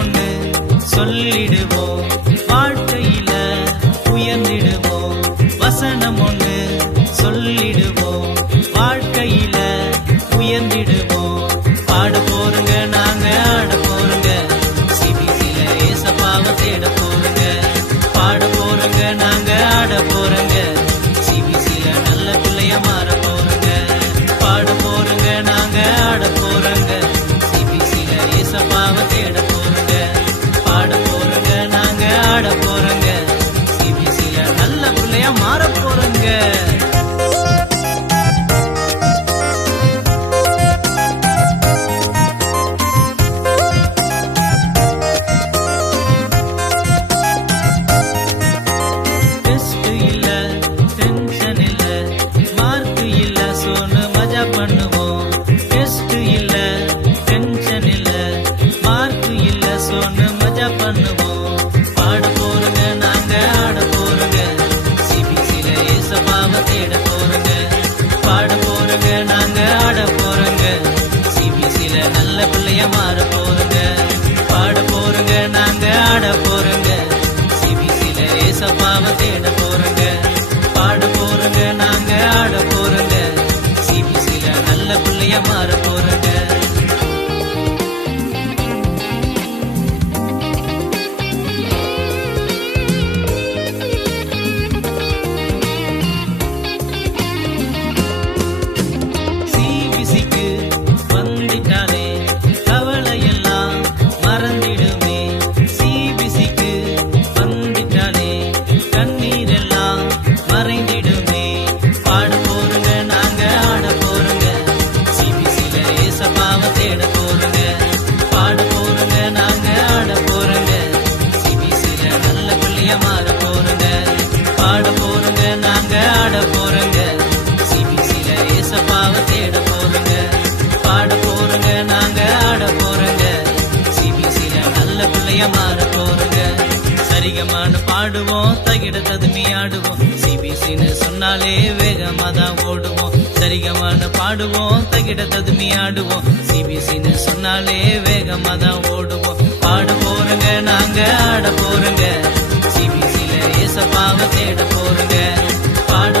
ஒண்ணு சொல்லிடுவோம், வாழ்க்கையில உயர்ந்திடுவோம். வசனம் ஒண்ணு சொல்லிடுவோம், வாழ்க்கையில உயர்ந்திடுவோம். பாட போறங்க, நாங்க ஆட போறங்க, சிபிசில ஏசப்பாவை தேட போறங்க. பாட போறங்க, நாங்க ஆட போறங்க, சிபிசில நல்ல பிள்ளைய மாற போறங்க. பாட போறங்க, நாங்க ஆட போறங்க, சிபிசில ஏசப்பாவை தேட போறங்க. பாட போறங்க, நாங்க ஆட போறங்க, சிபிசில நல்ல பிள்ளைய மாற போறங்க. பண்ணுவோம், டெஸ்ட் இல்ல, டென்ஷன் இல்ல, மார்க் இல்ல, சொன்ன மஜா பண்ணுவோம். பாட போறங்க, நாங்க ஆட போறங்க, சிபிசில ஏசப்பாவை தேட போறங்க. பாட போறங்க, நாங்க ஆட போறங்க, சிபிசில நல்ல பிள்ளைய மாற போறங்க. பாட போறங்க, நாங்க ஆட போறங்க, சிபிசில ஏசப்பாவை தேட போறங்க. பாட போறங்க, நாங்க ஆட போறங்க, நல்ல பிள்ளைய மாற போறங்க. சிபிசிக்கு வந்துட்டாலே கவலையெல்லாம் மறந்திடுமே. சிபிசிக்கு வந்துட்டாலே கண்ணீரெல்லாம் மறைந்திடுமே. பாட போறங்க, நாங்க ஆட போறங்க, ஏசப்பாவை தேட போறங்க. பாட போறங்க, நாங்க ஆட போறங்க, சிபிசில நல்ல பிள்ளைய மாற போறங்க. பாட போறங்க, நாங்க ஆட போறங்க, சிபிசில ஏசப்பாவை தேட போறங்க. பாட போறங்க, நாங்க ஆட போறங்க, சிபிசில நல்ல பிள்ளைய மாற போறங்க. சரிகமான பாடுவோம், தகிட ததுமி ஆடுவோம், சிபிசின்னு சொன்னாலே வேகமா தான் ஓடுவோம். சரிகமான பாடுவோம், தகிட ததுமி ஆடுவோம், சிபிசின்னு சொன்னாலே வேகமா தான் ஓடுவோம். பாட போறங்க, நாங்க ஆட போறங்க, சிபிசில ஏசப்பாவை தேட போறங்க. பாட